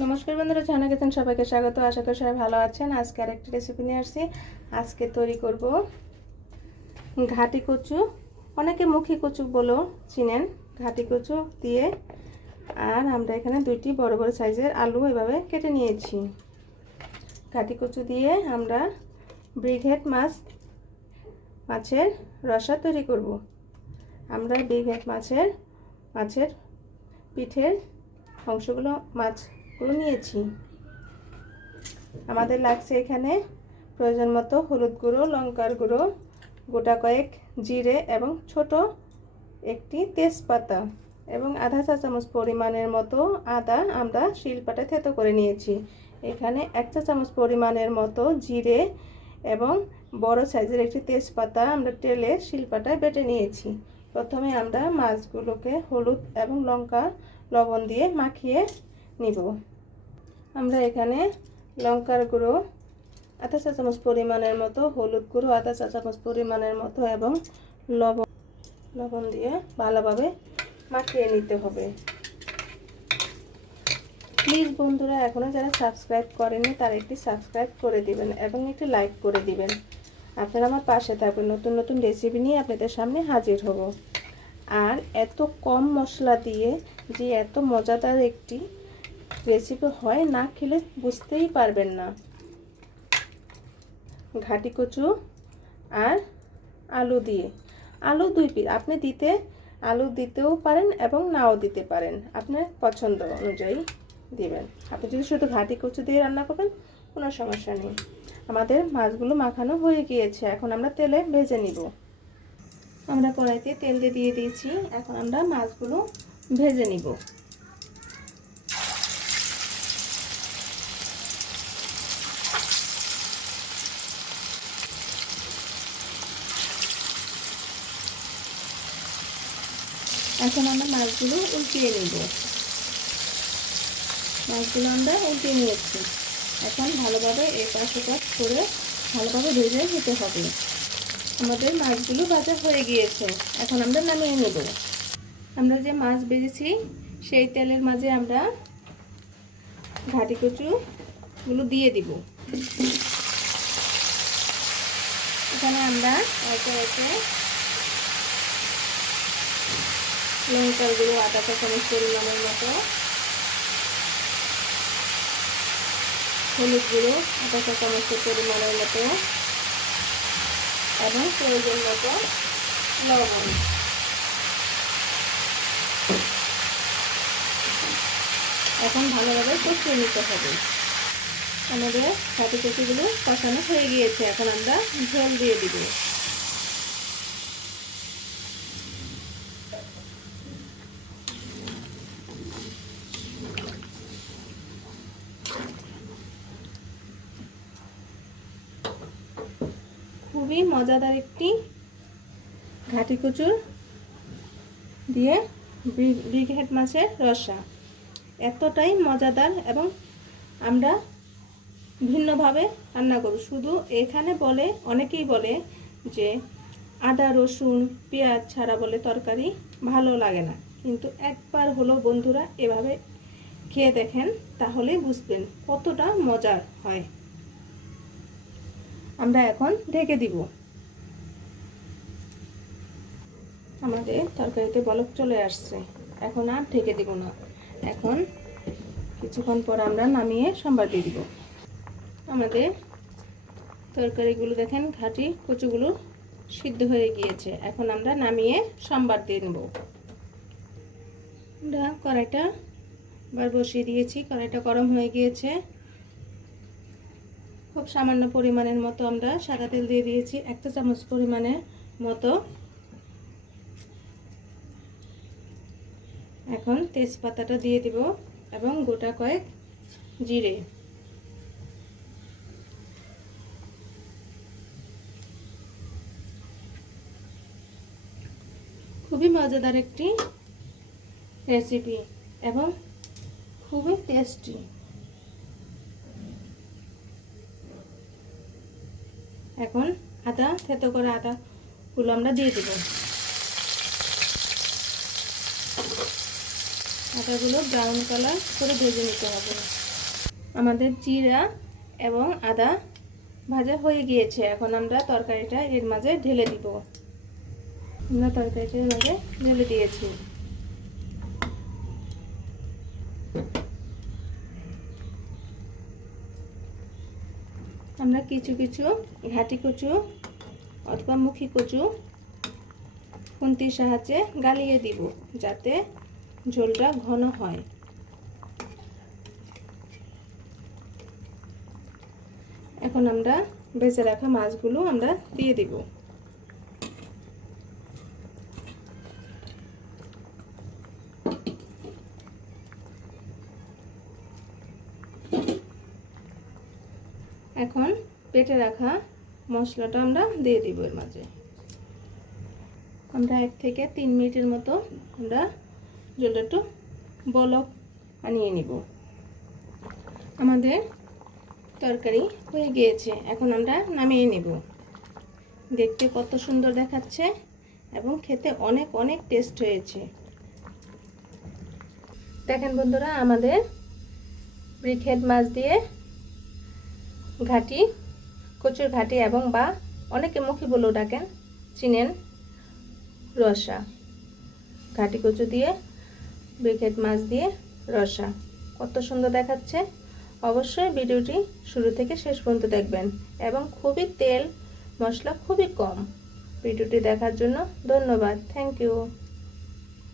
নমস্কার বন্ধুরা, জানা গেছেন সবাইকে স্বাগত। আশা করি সবাই ভালো আছেন। আজকে আরেকটি রেসিপি নিয়ে আসছি। আজকে তৈরি করব ঘাটি কচু। অনেকে মুখী কচু বলেও চিনেন। ঘাটি কচু দিয়ে আর আমরা এখানে দুইটি বড় বড় সাইজের আলু এভাবে কেটে নিয়েছি। ঘাটি কচু দিয়ে আমরা ব্রিঘেট মাছ, মাছের রসা তৈরি করব। আমরা ব্রিঘেট মাছের মাছের পিঠের অংশগুলো মাছগুলো নিয়েছি। আমাদের লাগছে এখানে প্রয়োজন মতো হলুদ গুঁড়ো, লঙ্কার গুঁড়ো, গোটা কয়েক জিরে এবং ছোট একটি তেজপাতা এবং আধা চা চামচ পরিমাণের মতো আদা আমরা শিলপাটা থেতো করে নিয়েছি। এখানে এক চা চামচ পরিমাণের মতো জিরে এবং বড় সাইজের একটি তেজপাতা আমরা তেলে শিলপাটায় বেটে নিয়েছি। প্রথমে আমরা মাছগুলোকে হলুদ এবং লঙ্কা লবণ দিয়ে মাখিয়ে নিব। আমরা এখানে লঙ্কার গুঁড়ো, আধা চা চামচ পরিমাণের মতো হলুদ গুঁড়ো, আধা চা চামচ পরিমাণের মতো এবং লবণ লবণ দিয়ে ভালোভাবে মাখিয়ে নিতে হবে। প্লিজ বন্ধুরা এখনও যারা সাবস্ক্রাইব করেনি তারা একটি সাবস্ক্রাইব করে দিবেন এবং একটি লাইক করে দিবেন। আপনারা আমার পাশে থাকবেন নতুন নতুন রেসিপি নিয়ে আপনাদের সামনে হাজির হব। আর এত কম মশলা দিয়ে যে এত মজাদার একটি রেসিপি হয় না খেলে বুঝতেই পারবেন না। ঘাটি কচু আর আলু দিয়ে। আলু দুই পিস, আপনি দিতে, আলু দিতেও পারেন এবং নাও দিতে পারেন। আপনার পছন্দ অনুযায়ী দিবেন। আপনি যদি শুধু ঘাটি কচু দিয়ে রান্না করবেন, কোনো সমস্যা নেই। আমাদের মাছগুলো মাখানো হয়ে গিয়েছে। এখন আমরা তেলে ভেজে নিব। আমরা কড়াইতে তেল দিয়ে দিয়ে দিয়েছি। এখন আমরা মাছগুলো ভেজে নিব। এখন আমরা মাছগুলো উল্টিয়ে নেব। মাছগুলো আমরা উল্টিয়ে নিয়েছি। এখন ভালোভাবে এই পাশ পাশ করে ভালোভাবে ভেজে নিতে হবে। আমাদের মাছগুলো ভাজা হয়ে গিয়েছে। এখন আমরা নামিয়ে নেব। আমরা যে মাছ ভেজেছি, সেই তেলের মাঝে আমরা ঘাটি কচুগুলো দিয়ে দিব। এখানে আমরা একে একে লঙ্কার গুঁড়ো আটা পরিমাণের মতো। হলুদ গুঁড়ো আটা চা পরিমাণের মতো। এবং প্রয়োজন মতো লবণ। এখন ভালোভাবে কষিয়ে নিতে হবে। আমাদের ছাতু কচুগুলো কষানো হয়ে গিয়েছে। এখন আমরা ঝোল দিয়ে দিব। খুবই মজাদার একটি ঘাটি কচুর দিয়ে ব্রিগেড মাছের রসা। এতটাই মজাদার এবং আমরা ভিন্নভাবে রান্না করব। শুধু এখানে বলে, অনেকেই বলে যে আদা, রসুন, পেঁয়াজ ছাড়া বলে তরকারি ভালো লাগে না। কিন্তু একবার হলো বন্ধুরা এভাবে খেয়ে দেখেন তাহলেই বুঝবেন কতটা মজার হয়। আমরা এখন ঢেকে দিব। আমাদের তরকারিতে বলক চলে আসছে। এখন আর ঢেকে দিব না। এখন কিছুক্ষণ পর আমরা নামিয়ে সম্বার দিয়ে দিব। আমাদের তরকারিগুলো দেখেন, ঘাটি, কচুগুলো সিদ্ধ হয়ে গিয়েছে। এখন আমরা নামিয়ে সম্বার দিয়ে নেব। আমরা কড়াইটা বার বসিয়ে দিয়েছি। কড়াইটা গরম হয়ে গিয়েছে। খুব সামান্য পরিমাণের মতো আমরা সাদা তেল দিয়ে দিয়েছি একটা চামচ পরিমাণের মতো। এখন তেজপাতাটা দিয়ে দিব এবং গোটা কয়েক জিরে। খুবই মজাদার একটি রেসিপি এবং খুবই টেস্টি এখন আদা, থেতো করে আদাগুলো আমরা দিয়ে দেব। আটাগুলো ব্রাউন কালার করে ভেজে নিতে হবে। আমাদের জিরা এবং আদা ভাজা হয়ে গিয়েছে। এখন আমরা তরকারিটা এর মাঝে ঢেলে দিব। আমরা তরকারিটা এর মাঝে ঢেলে দিয়েছি। আমরা কিছু কিছু ঘাটি কচু অথবা মুখী কচু খুন্তির সাহায্যে গালিয়ে দিব যাতে ঝোলটা ঘন হয়। এখন আমরা বেঁচে রাখা মাছগুলো আমরা দিয়ে দিব। এখন পেটে রাখা মশলাটা আমরা দিয়ে দিব এর মাঝে। আমরা এক থেকে তিন মিনিটের মতো আমরা জলটা একটু বলক আনিয়ে নিব। আমাদের তরকারি হয়ে গিয়েছে, এখন আমরা নামিয়ে নেব। দেখতে কত সুন্দর দেখাচ্ছে এবং খেতে অনেক অনেক টেস্ট হয়েছে। দেখেন বন্ধুরা, আমাদের ব্রিকেট মাছ দিয়ে ঘাটি, কচুর ঘাটি এবং বা অনেকে মুখী বলেও ডাকেন, চিনেন রসা। ঘাটি কচু দিয়ে ব্রিকেট মাছ দিয়ে রসা। কত সুন্দর দেখাচ্ছে। অবশ্যই ভিডিওটি শুরু থেকে শেষ পর্যন্ত দেখবেন এবং খুবই তেল, মশলা খুবই কম। ভিডিওটি দেখার জন্য ধন্যবাদ। Thank you